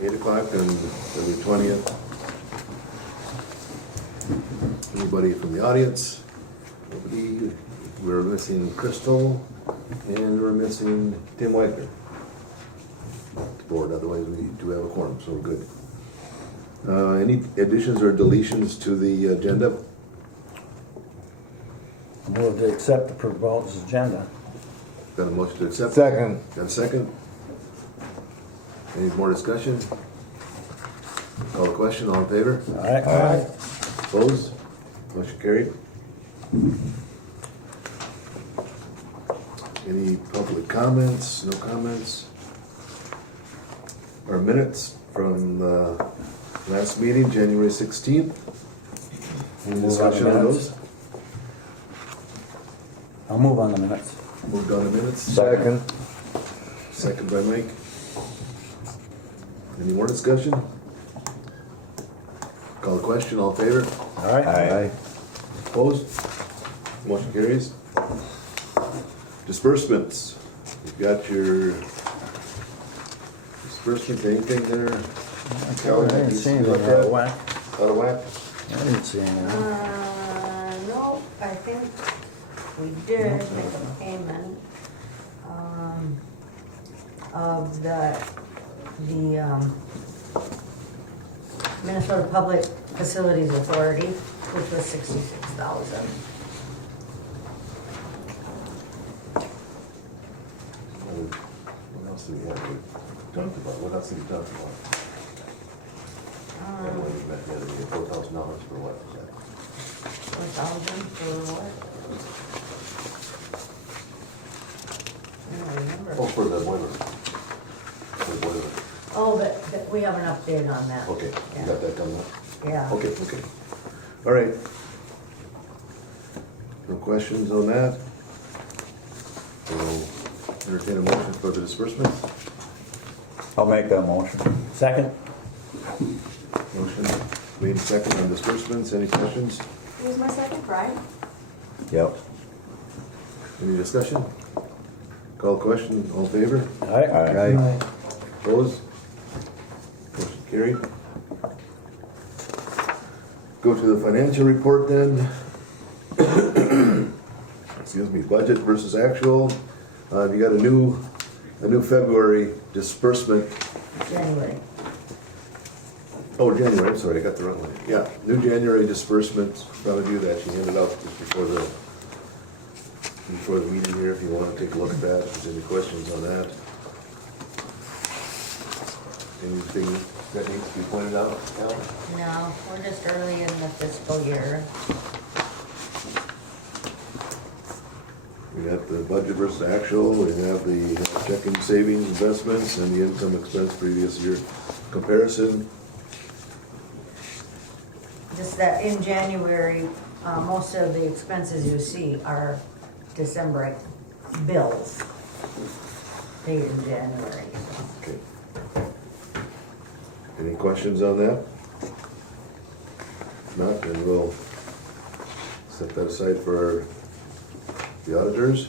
8 o'clock on February 20th. Anybody from the audience? Nobody. We're missing Crystal and we're missing Tim Wagner. Board, otherwise we do have a quorum, so we're good. Any additions or deletions to the agenda? Move to accept the proposed agenda. Got a motion to accept? Second. Got a second? Any more discussion? Call the question, all in favor? Aye. Opposed? Motion carried. Any public comments? No comments? Our minutes from the last meeting, January 16th. Any discussion on those? I'll move on the minutes. Moved on the minutes. Second. Second by Mike. Any more discussion? Call the question, all in favor? Aye. Opposed? Motion carries. Disbursements. You've got your disbursement, anything there? I didn't see anything out of whack. Out of whack? I didn't see anything. No, I think we did make a payment of the Minnesota Public Facilities Authority, which was $66,000. What else did we have to talk about? What else did we talk about? We met the other day, $4,000 for what? Was that? 4,000 for what? I don't remember. Oh, for the boiler. For the boiler. Oh, but we have an update on that. Okay, you got that done now? Yeah. Okay. All right. No questions on that? So entertain a motion for the disbursement. I'll make that motion. Second? Motion made second on disbursements. Any questions? Who's my second, Brian? Yep. Any discussion? Call the question. All in favor? Aye. Opposed? Motion carried. Go to the financial report then. Excuse me, budget versus actual. You got a new February disbursement. January. Oh, January, I'm sorry, I got the wrong one. Yeah, new January disbursement, probably do that, she handed out just before the meeting here, if you want to take a look at that, if there's any questions on that. Anything that needs to be pointed out, Al? No, we're just early in the fiscal year. We got the budget versus actual, we have the checking savings investments and the income expense previous year comparison. Just that in January, most of the expenses you see are December bills paid in January. Okay. Any questions on that? If not, then we'll set that aside for the auditors.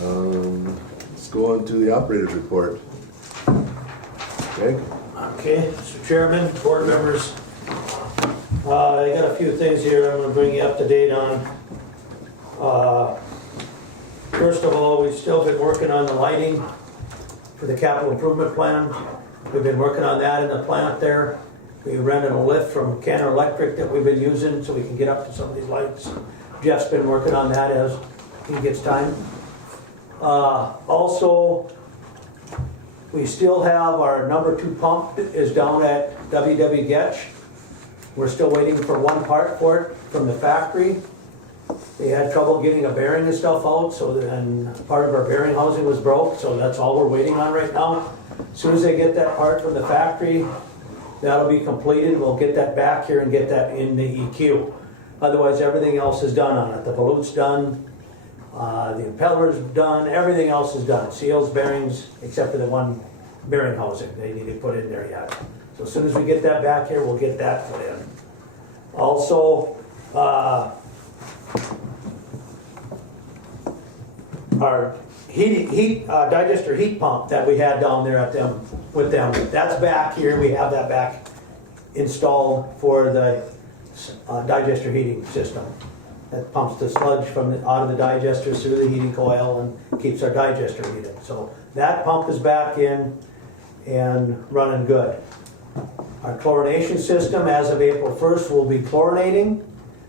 Let's go on to the operator's report. Greg? Okay, Mr. Chairman, board members, I got a few things here I'm going to bring you up to date on. First of all, we've still been working on the lighting for the capital improvement plan. We've been working on that in the plant there. We rented a lift from Canada Electric that we've been using so we can get up to some of these lights. Jeff's been working on that as he gets time. Also, we still have our number 2 pump is down at WW Getch. We're still waiting for one part for it from the factory. They had trouble getting a bearing and stuff out, so then part of our bearing housing was broke, so that's all we're waiting on right now. As soon as they get that part from the factory, that'll be completed. We'll get that back here and get that in the EQ. Otherwise, everything else is done on it. The volutes done, the impeller's done, everything else is done. Seals, bearings, except for the one bearing housing they need to put in there yet. So as soon as we get that back here, we'll get that put in. Also, our digester heat pump that we had down there at them, with them, that's back here, we have that back installed for the digester heating system. That pumps the sludge out of the digesters through the heating coil and keeps our digester heated. So that pump is back in and running good. Our chlorination system, as of April 1st, will be chlorinating.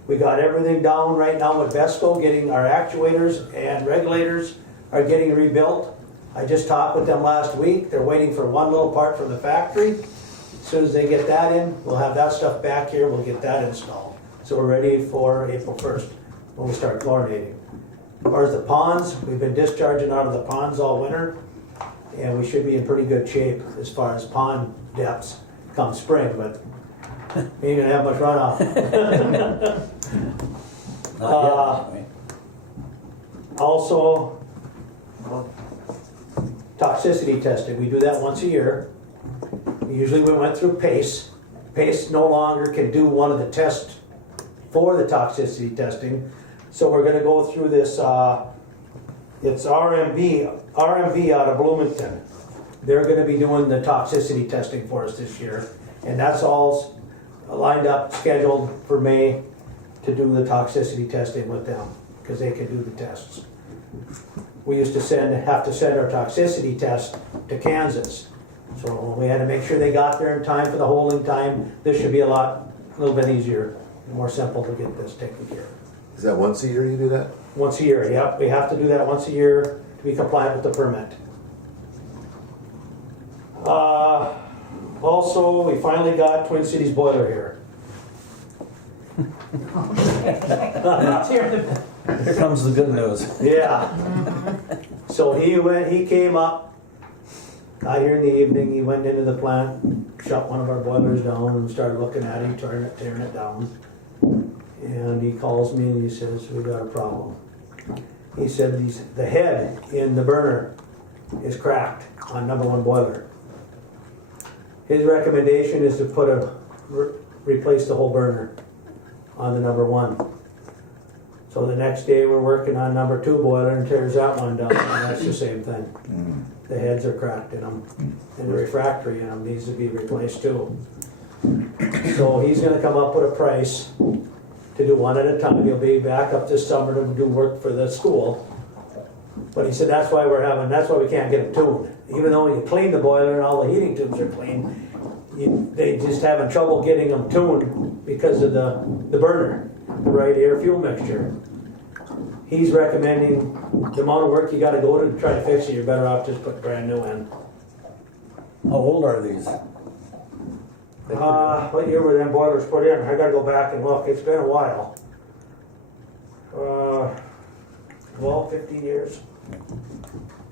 We got everything down right now with Vesco, getting our actuators and regulators are getting rebuilt. I just talked with them last week. They're waiting for one little part from the factory. As soon as they get that in, we'll have that stuff back here, we'll get that installed. So we're ready for April 1st when we start chlorinating. As far as the ponds, we've been discharging out of the ponds all winter, and we should be in pretty good shape as far as pond depths come spring, but we ain't gonna have much runoff. Not yet, Also, toxicity testing, we do that once a year. Usually we went through PACE. PACE no longer can do one of the tests for the toxicity testing. So we're gonna go through this, it's RMV out of Bloomington. They're gonna be doing the toxicity testing for us this year. And that's all lined up, scheduled for May to do the toxicity testing with them, because they can do the tests. We used to have to send our toxicity test to Kansas. So we had to make sure they got there in time for the holding time. This should be a little bit easier, and more simple to get this taken care of. Is that once a year you do that? Once a year, yep, we have to do that once a year to be compliant with the permit. Also, we finally got Twin Cities boiler here. Here comes the good news. Yeah. So he came up, got here in the evening, he went into the plant, shut one of our boilers down and started looking at it, tearing it down. And he calls me and he says, we got a problem. He said the head in the burner is cracked on #1 boiler. His recommendation is to replace the whole burner on the #1. So the next day we're working on #2 boiler and tears that one down, and that's the same thing. The heads are cracked in them, and the refractory in them needs to be replaced too. So he's gonna come up with a price to do one at a time. He'll be back up this summer to do work for the school. But he said that's why we can't get them tuned. Even though you clean the boiler and all the heating tubes are clean, they just having trouble getting them tuned because of the burner, the right air fuel mixture. He's recommending the amount of work you gotta go to try to fix it, you're better off just put brand new in. How old are these? What year were them boilers put in? I gotta go back and look, it's been a while. 12, 15 years.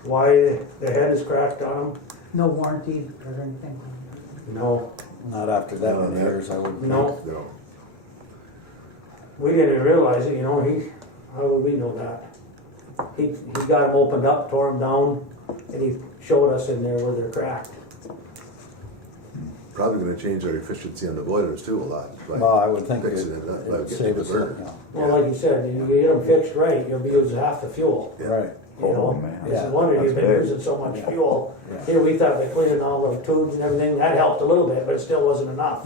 Why the head is cracked on them? No warranty or anything? No, Not after that No, many that- years, I would. no, No. we didn't even realize it, how would we know that? He got them opened up, tore them down, and he showed us in there where they're cracked. Probably gonna change our efficiency on the boilers too a lot. by Well, I would think fixing it, it by would getting save the us, burner. Well, like you said, you get them fixed right, you'll be using half the fuel. Yeah. right. Oh, man. It's a Yeah, wonder you've that's been big. using so much Yeah. fuel. Yeah. Here, we thought by cleaning all the tubes and everything, that helped a little bit, but it still wasn't enough.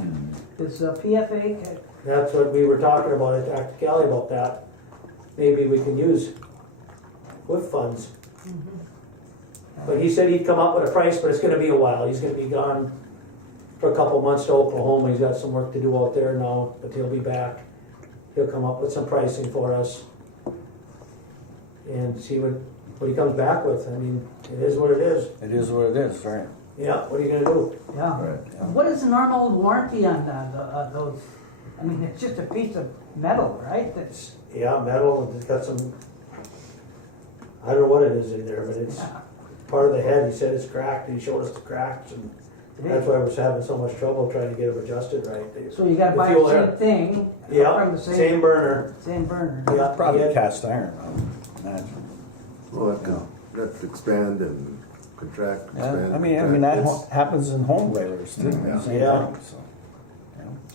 Is PFA, That's what we were talking about, I talked to Kelly about that. Maybe we can use WIF funds. But he said he'd come up with a price, but it's gonna be a while. He's gonna be gone for a couple months to Oklahoma. He's got some work to do out there now, but he'll be back. He'll come up with some pricing for us and see what he comes back with. I mean, it is what it is. It is what it is, right? Yeah, what are you gonna do? yeah. Right. What is the normal warranty on those? I mean, it's just a piece of metal, right? That's, Yeah, metal, and it's got some, I don't know what it is in there, but it's yeah. part of the head. He said it's cracked. He showed us the cracks, and that's why I was having so much trouble trying to get them adjusted right. So you gotta The buy fuel the air. same thing Yeah, from the same burner. same burner. Yeah, Probably he had- cast iron, I would imagine. Well, that could expand and contract, expand. Yeah, I mean contract. that happens in home boilers too. Yeah. Same Yeah. thing, so.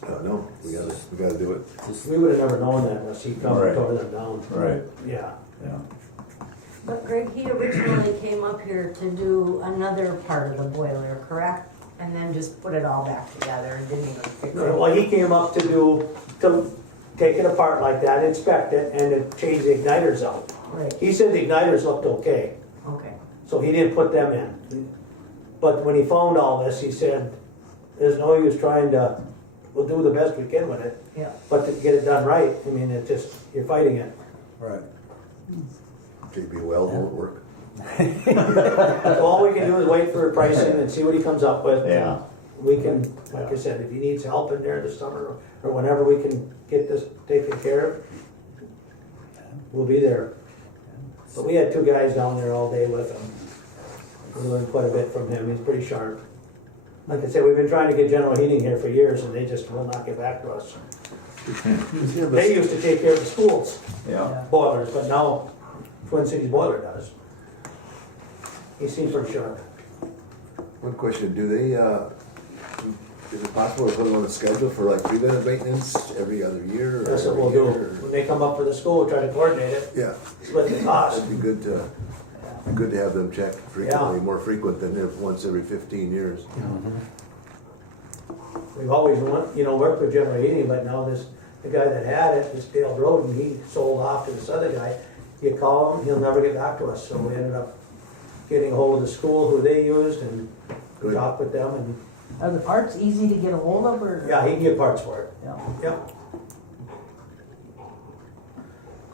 I don't know, we gotta do it. We would have never known that unless he come and Right. tore them down. Right. Yeah. Yeah. But Greg, he originally came up here to do another part of the boiler, correct? And then just put it all back together and didn't even fix it. Well, he came up to take it apart like that, inspect it, and to change the igniters out. Right, He said the igniters looked okay, okay. so he didn't put them in. But when he found all this, he said, there's no use trying to, we'll do the best we can with it, Yeah, but to get it done right, I mean, it just, you're fighting it. Right. JB Weld won't work. So all we can do is wait for pricing and see what he comes up with. Yeah. We can, like I said, if he needs help in there this summer or whenever we can get this taken care of, we'll be there. But we had two guys down there all day with him. We learned quite a bit from him. He's pretty sharp. Like I said, we've been trying to get General Heating here for years and they just will not get back to us. Does he have They a, used to take care of the schools Yeah. boilers, but now Twin Cities Boiler does. He seems pretty sharp. one question, do they, is it possible to put them on a schedule for like preventive maintenance every other year? or That's what every we'll do. year, or- When they come up for the school, we'll try to coordinate it, Yeah, split the cost. that'd be good to have them checked frequently, Yeah. more frequent than if once every 15 years. We've always worked with General Heating, but now the guy that had it, this Dale Roden, he sold off to this other guy. You call him, he'll never get back to us, so we ended up getting a hold of the school who they used and Good. talked with them and, Are the parts easy to get a hold of or? yeah, he can get parts for it. Yeah. Yep.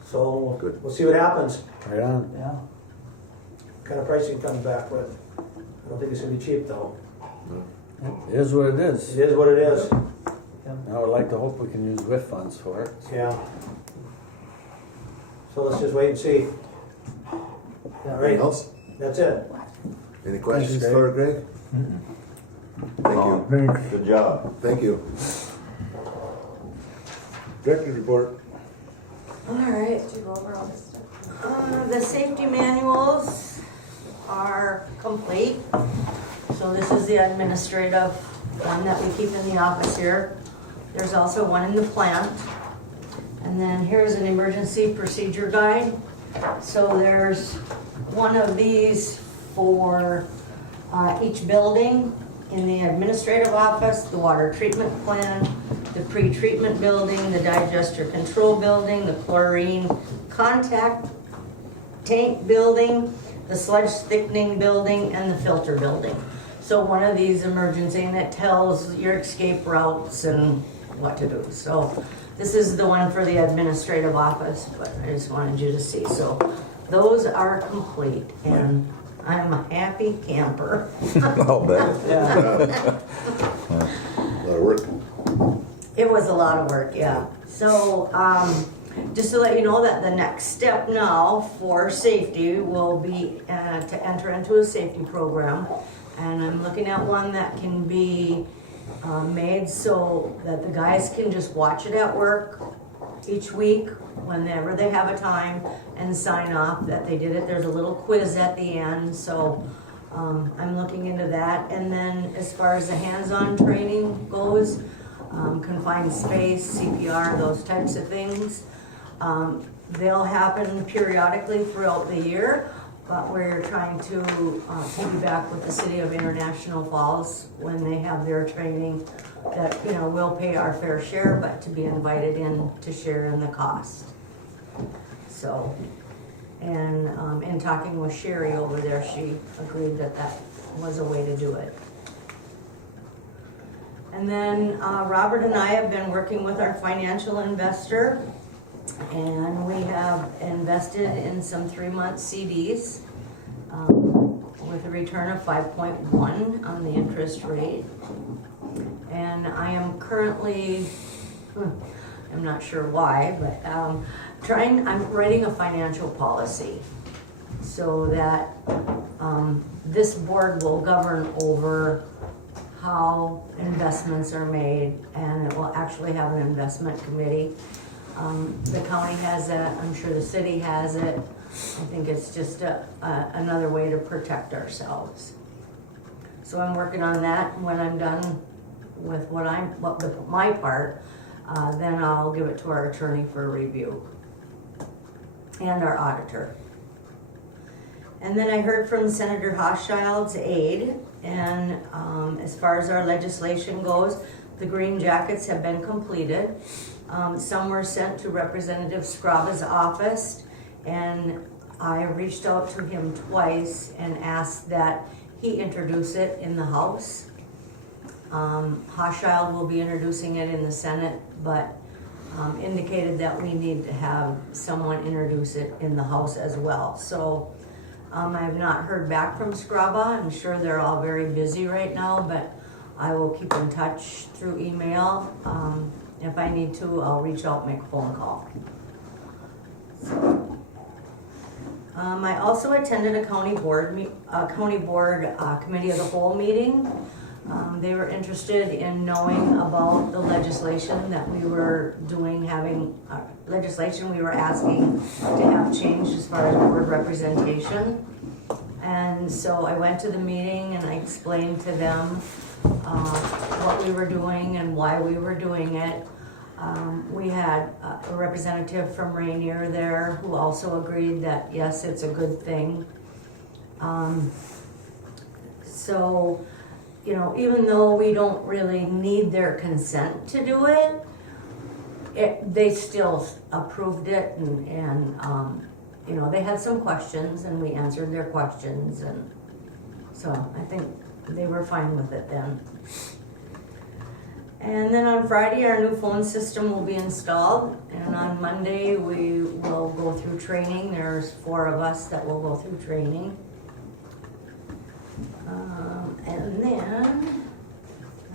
So, Good. we'll see what happens, Right on. Yeah. what kind of pricing comes back with. I don't think it's gonna be cheap though. It is what it is. It is what it is, I would like to hope we can use WIF funds for it. yeah. So let's just wait and see. All Anything right, else? that's it. Any questions Greg. for Greg? Thank Oh, you, Good job. thank you. Director's report. all right. To go over all this stuff. The safety manuals are complete. So this is the administrative one that we keep in the office here. There's also one in the plant. And then here's an emergency procedure guide. So there's one of these for each building in the administrative office, the water treatment plan, the pre-treatment building, the digester control building, the chlorine contact tank building, the sludge thickening building, and the filter building. So one of these emergency, and it tells your escape routes and what to do. So this is the one for the administrative office, but I just wanted you to see. So those are complete, and I'm a happy camper. I'll bet. Yeah. A lot of work. It was a lot of work, yeah. So, just to let you know that the next step now for safety will be to enter into a safety program. And I'm looking at one that can be made so that the guys can just watch it at work each week, whenever they have a time, and sign off that they did it. There's a little quiz at the end, so I'm looking into that. And then as far as the hands-on training goes, confined space, CPR, those types of things, they'll happen periodically throughout the year, but we're trying to piggyback with the city of International Falls when they have their training, that, you know, we'll pay our fair share, but to be invited in to share in the cost. So, and in talking with Sherry over there, she agreed that that was a way to do it. And then Robert and I have been working with our financial investor, and we have invested in some 3-month CDs with a return of 5.1 on the interest rate. And I am currently, I'm not sure why, but I'm writing a financial policy so that this board will govern over how investments are made, and it will actually have an investment committee. The county has it, I'm sure the city has it. I think it's just another way to protect ourselves. So I'm working on that. When I'm done with my part, then I'll give it to our attorney for review and our auditor. And then I heard from Senator Hochschild's aide, and as far as our legislation goes, the green jackets have been completed. Some were sent to Representative Scraba's office, and I reached out to him twice and asked that he introduce it in the House. Hochschild will be introducing it in the Senate, but indicated that we need to have someone introduce it in the House as well. So I have not heard back from Scraba. I'm sure they're all very busy right now, but I will keep in touch through email. If I need to, I'll reach out, make a phone call. I also attended a county board committee of the whole meeting. They were interested in knowing about the legislation that we were doing, legislation we were asking to have changed as far as board representation. And so I went to the meeting and I explained to them what we were doing and why we were doing it. We had a representative from Rainier there who also agreed that yes, it's a good thing. So, you know, even though we don't really need their consent to do it, they still approved it, and you know, they had some questions and we answered their questions, and so I think they were fine with it then. And then on Friday, our new phone system will be installed, and on Monday, we will go through training. There's 4 of us that will go through training. And then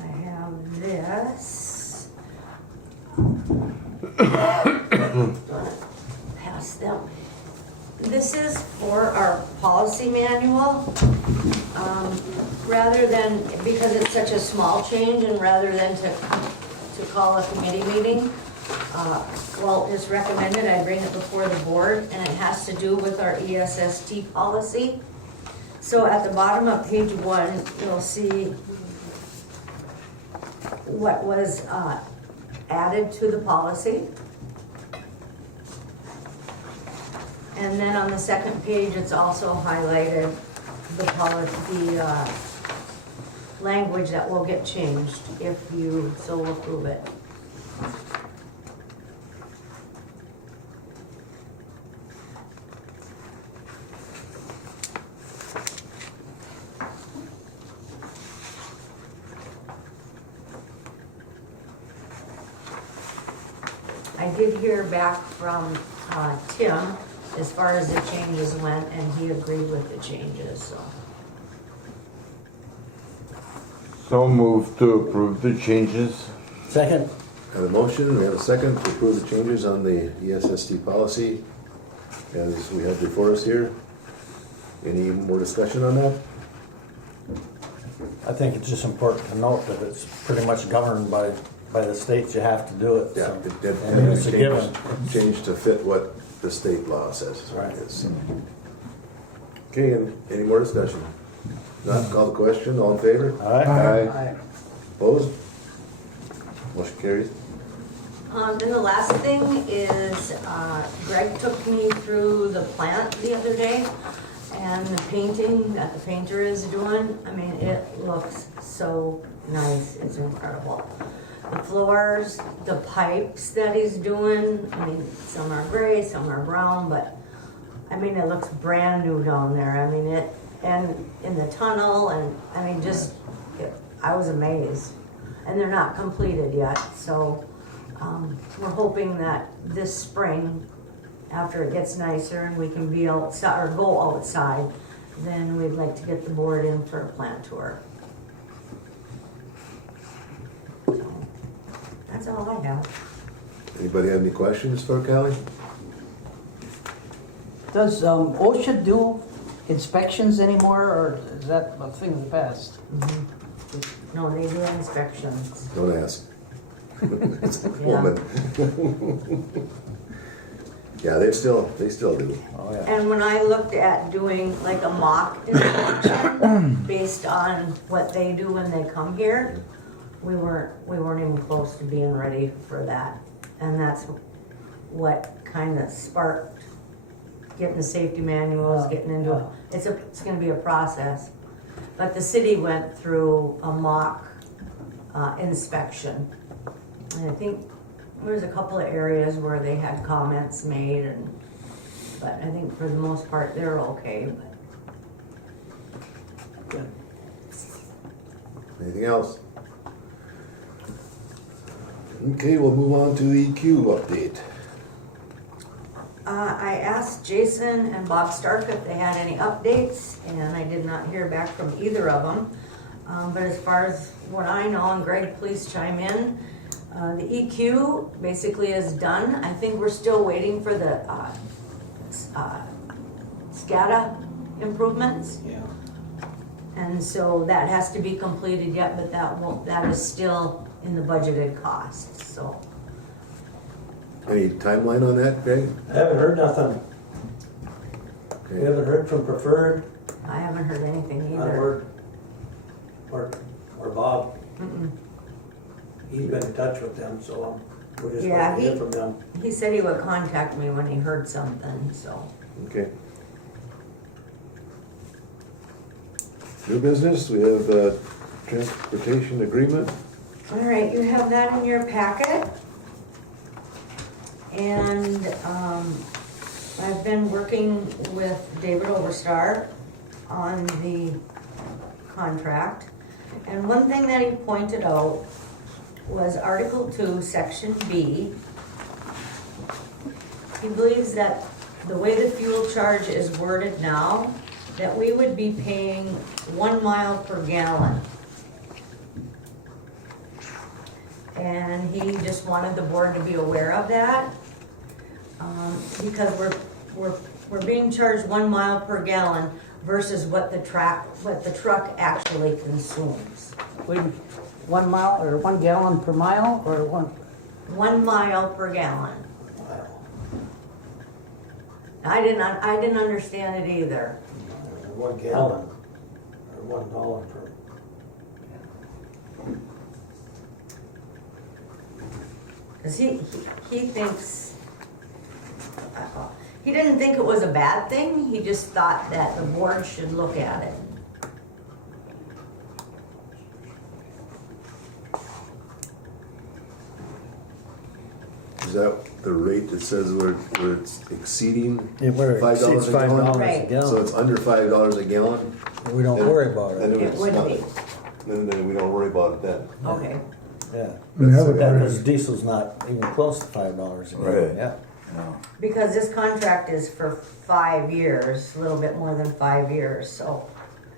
I have this. Pass them. This is for our policy manual. Rather than, because it's such a small change, and rather than to call a committee meeting, well, it's recommended I bring it before the board, and it has to do with our ESST policy. So at the bottom of page 1, you'll see what was added to the policy. And then on the second page, it's also highlighted the language that will get changed if you so approve it. I did hear back from Tim as far as the changes went, and he agreed with the changes, so. So moved to approve the changes. Second? Have a motion, we have a second to approve the changes on the ESST policy as we have before us here. Any more discussion on that? I think it's just important to note that it's pretty much governed by the states. You have to do it. Yeah, So. it And it's a given. changed to fit what the state law says. Right. Yes. Okay, and any more discussion? Not call the question, all in favor? All right? Aye. Opposed? Motion carries. Then the last thing is, Greg took me through the plant the other day, and the painting that the painter is doing. I mean, it looks so nice, it's incredible. The floors, the pipes that he's doing, I mean, some are gray, some are brown, but I mean, it looks brand new down there. I mean, and in the tunnel, and I mean, I was amazed. And they're not completed yet, so we're hoping that this spring, after it gets nicer and we can be outside, or go outside, then we'd like to get the board in for a plant tour. So, that's all I have. Anybody have any questions for Callie? Does OSHA do inspections anymore, or is that a thing of the past? No, they do inspections. Don't ask. It's a Yeah. woman. Yeah, they still do. Oh, yeah. And when I looked at doing like a mock inspection based on what they do when they come here, we weren't even close to being ready for that. And that's what kind of sparked getting the safety manuals, getting into it. It's gonna be a process. But the city went through a mock inspection. And I think there's a couple of areas where they had comments made, but I think for the most part, they're okay. Good. Anything else? Okay, we'll move on to EQ update. I asked Jason and Bob Stark if they had any updates, and I did not hear back from either of them. But as far as what I know, and Greg, please chime in, the EQ basically is done. I think we're still waiting for the SCADA improvements. Yeah. And so that has to be completed yet, but that is still in the budgeted cost, so. Any timeline on that, Greg? I haven't heard nothing. We Okay. haven't heard from Preferred, I haven't heard anything not a either. word. Or Bob. Mm-mm. He's been in touch with them, so we're just Yeah, waiting to hear from them. He said he would contact me when he heard something, so. Okay. New business, we have a transportation agreement. All right, you have that in your packet. And I've been working with David Overstar on the contract. And one thing that he pointed out was Article 2, Section B. He believes that the way the fuel charge is worded now, that we would be paying 1 mile per gallon. And he just wanted the board to be aware of that. Because we're being charged 1 mile per gallon versus what the truck actually consumes. Wait, 1 mile or 1 gallon per mile or 1 mile per gallon. I didn't understand it either. 1 gallon, or $1 per. Cause he thinks, he didn't think it was a bad thing, he just thought that the board should look at it. Is that the rate that says where it's exceeding Yeah, where it $5 exceeds a gallon? $5 a Right. So gallon, it's under $5 a gallon? we don't And- worry about and it. if It it's would not, be, then we don't worry about it then. okay. Yeah. That's the That way- because diesel's not even close to $5 a Right. gallon, yeah. No. Because this contract is for 5 years, a little bit more than 5 years, so.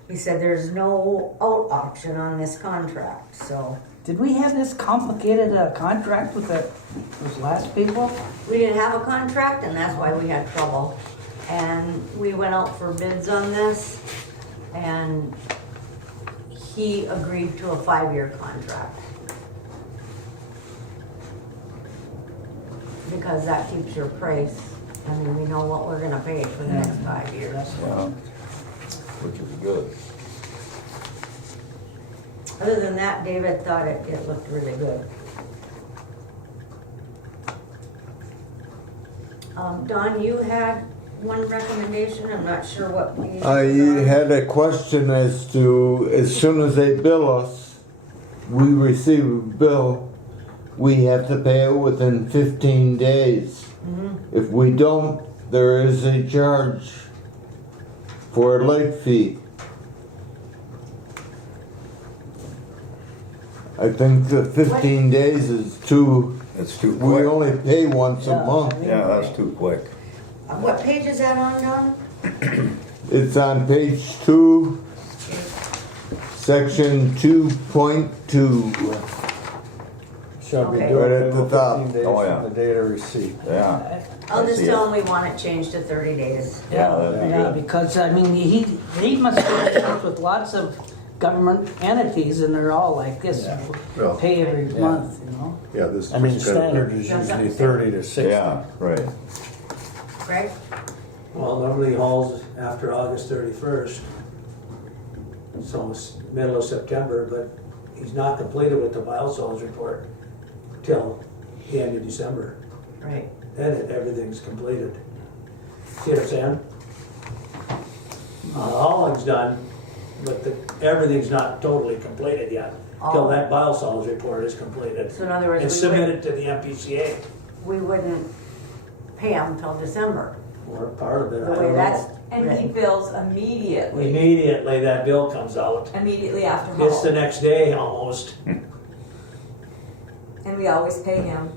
He said there's no out option on this contract, so. did we have this complicated contract with those last people? We didn't have a contract and that's why we had trouble. And we went out for bids on this and he agreed to a 5-year contract. Because that keeps your price, I mean, we know what we're gonna pay for the next 5 years. That's Yeah. Which is good. Other than that, David thought it looked really good. Don, you had one recommendation, I'm not sure what page. I it's on. had a question as to, as soon as they bill us, we receive a bill, we have to pay it within 15 days. If we don't, there is a charge for a late fee. I think the 15 days is too, It's too we quick. only pay once a Yeah, month. I mean- Yeah, that's too quick. What page is that on, Don? It's on page 2, section 2.2. Shall be Okay. due Right at the within top. 15 days Oh, yeah. from the date of receipt. Yeah. I'll I just see tell it. him we want it changed to 30 days. Yeah, that'd be Yeah, good. because, I mean, he must work with lots of government entities and they're all like this, Yeah. Well, pay every Yeah. month, you know? yeah, this is I mean, just kind of- standard is usually 30 to 60. Yeah, right. Right? Well, normally he hauls after August 31st. So it's middle of September, but he's not completed with the milestones report till the end of December. Right. Then everything's completed. See what I'm saying? Hauling's done, but everything's not totally completed yet, till Oh. that biosolids report is completed. So in other words, And we submitted to the MPCA, we wouldn't pay them till December. or part of it, I The way don't that's know. And he bills immediately, Immediately that bill comes out, immediately after it's the haul. next day almost. And we always pay him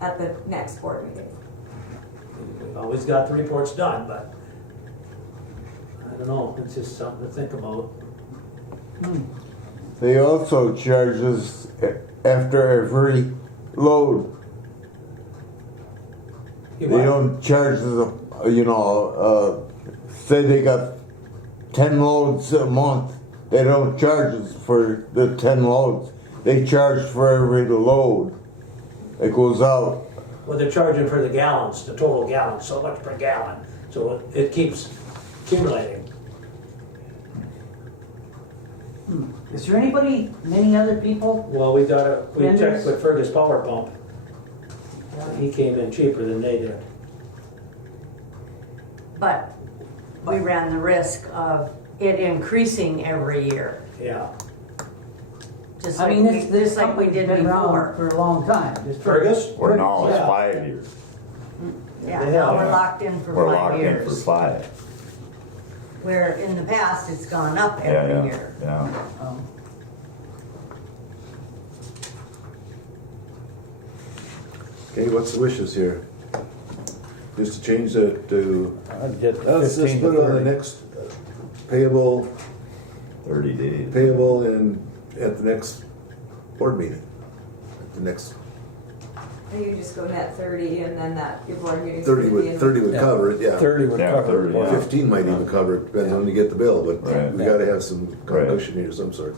at the next board meeting. We've always got the reports done, but I don't know, it's just something to think about. They also charge us after every load. You They might- don't charge us, say they got 10 loads a month. They don't charge us for the 10 loads. They charge for every load that goes out. Well, they're charging for the gallons, the total gallons, so much per gallon, so it keeps accumulating. Is there many other people? Well, we checked Vendors? with Fergus Power Pump, he came in cheaper than they did. But we ran the risk of it increasing every year, Yeah. just I like mean, we, this just like we company's did been around before. for a long time. Just Fergus? Or now it's Yeah. 5 years. Yeah, They now have. we're locked in for We're 5 locked in for years. 5. Where in the past, it's gone up Yeah, every yeah, year. yeah. Okay, what's the wishes here? Just to change that to, I'd get let's 15 put to on the 30. next payable 30 days. at the next board meeting. At the next And you just go net 30 and then that, your board meeting's 30 gonna be in. 30 would Yeah. cover it, yeah. 30 would Yeah, cover 30, it. yeah. 15 might even cover it, depends on when you get the bill, but Right. we gotta have some contribution here of some sort.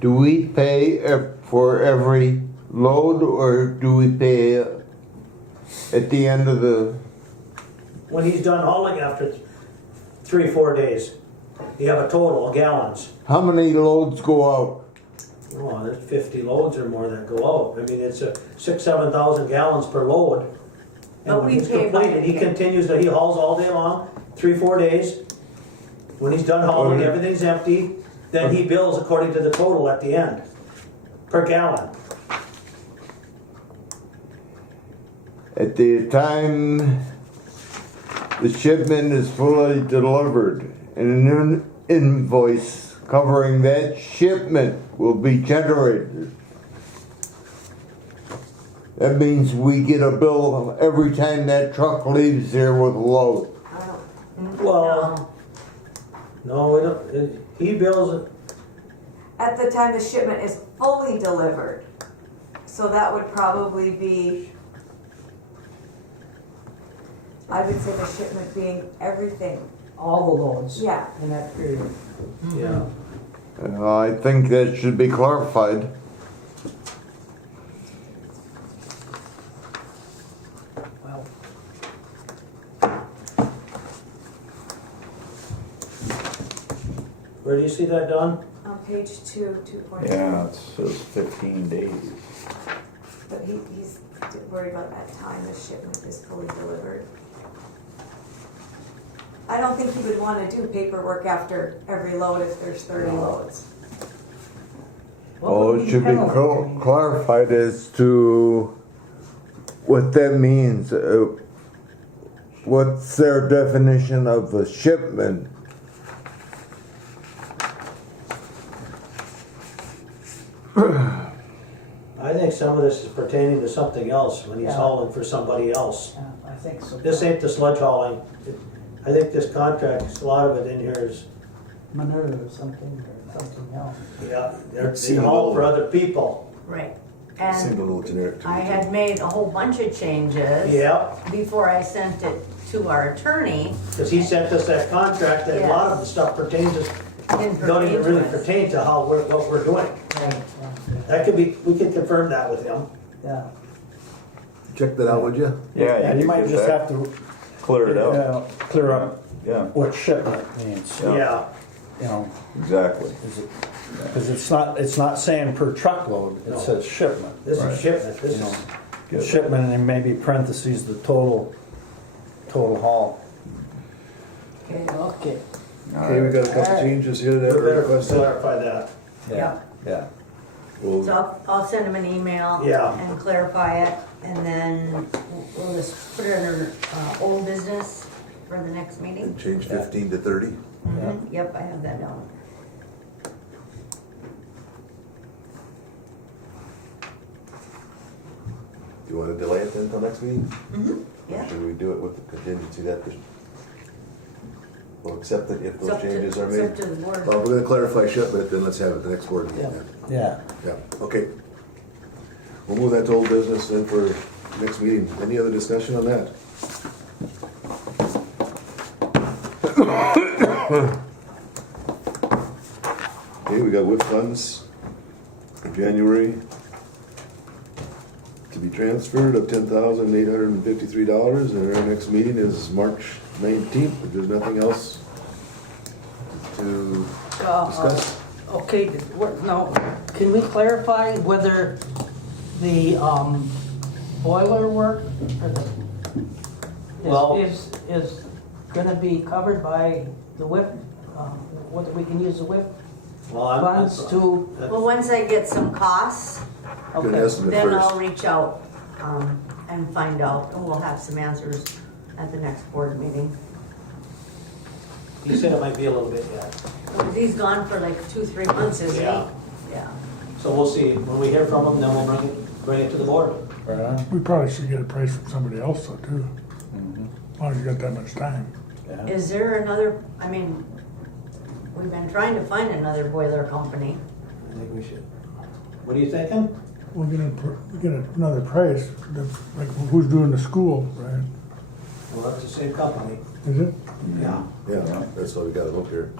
Do we pay for every load or do we pay at the end of the, When he's done hauling after 3-4 days, you have a total of gallons. how many loads go out? Oh, there's 50 loads or more that go out. I mean, it's 6,000-7,000 gallons per load. But And when we he's pay by- completed, he continues he hauls all day long, 3-4 days. When he's done hauling, Okay. everything's empty, then he bills according to the total at the end, per gallon. At the time the shipment is fully delivered, and an invoice covering that shipment will be generated. That means we get a bill every time that truck leaves here with a load. I don't- Well, no, we don't, he bills, At the time the shipment is fully delivered, so that would probably be, I would say the shipment being everything, All the loads yeah. in that period. yeah. I think that should be clarified. Well, Where do you see that, Don? On page 2, 2.2. Yeah, it says 15 days. But he's worried about that time the shipment is fully delivered. I don't think he would want to do paperwork after every load if there's 30 loads. what Oh, would it should be penalty? clarified as to what that means. What's their definition of a shipment? I think some of this is pertaining to something else when he's Yeah. hauling for somebody else. Yeah, I think so. This ain't the sludge hauling. I think this contract, a lot of it in here is, Manure or something else. yeah, they Single haul for load. other people. Right. And Single little generic. I had made a whole bunch of changes. Yeah, Before I sent it to our attorney. because he sent us that contract, that a lot of the stuff pertains to, don't even really pertain to what we're doing. Right, That could be, we could confirm that with him. yeah. Check that out, would you? Yeah, you could might get just that have to cleared up. clear up Yeah, what shipment means, Yeah. Yeah, you know, exactly. because it's not saying per truckload, it No. says shipment. this Right. is shipment, this You know, is, Good. shipment and maybe parentheses the total total haul. Okay. Okay. Okay, we got a couple Alright. changes here that We were better requested. clarify that. Yeah, yeah. We'll So I'll send him an email Yeah. and clarify it, and then we'll just put it under old business for the next meeting. change 15 to 30. Mhm. Yep, I have that down. Do you want to delay it then until next meeting? Yeah. Should we do it with the contingency that we'll accept it if It's those up to- changes are it's made? up to the board. Well, we're gonna clarify shipment, then let's have it the next board meeting then. Yeah. Yeah, okay. We'll move that to old business then for next meeting. Any other discussion on that? Okay, we got WIP funds for January to be transferred of $10,853, and our next meeting is March 19th. If there's nothing else to discuss. Okay, now, can we clarify whether the boiler work or the, Well- is gonna be covered by the WIP? Whether we can use the WIP Well, funds to, Well, once I get some costs, Get an okay, estimate then first. I'll reach out and find out, and we'll have some answers at the next board meeting. You said it might be a little bit yet. Well, he's gone for like 2-3 months, isn't he? Yeah. Yeah. So we'll see. When we hear from them, then we'll bring it to the board. Right on. We probably should get a price from somebody else though, too. As long as you got that much time. Yeah. Is there another, I mean, we've been trying to find another boiler company. I think we should. What are you thinking? We're gonna get another price, like who's doing the school, right? Well, it's the same company. Is it? Yeah. Yeah, that's why we got to look here.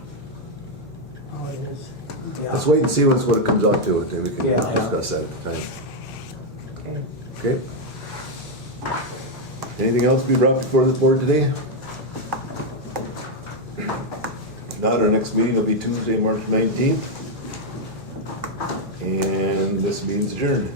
oh, it is. Yeah. Let's wait and see what it comes out to, and then we can Yeah. discuss that at the time. Okay. Okay? Anything else to be brought before this board today? Not, our next meeting will be Tuesday, March 19th. And this meeting's adjourned.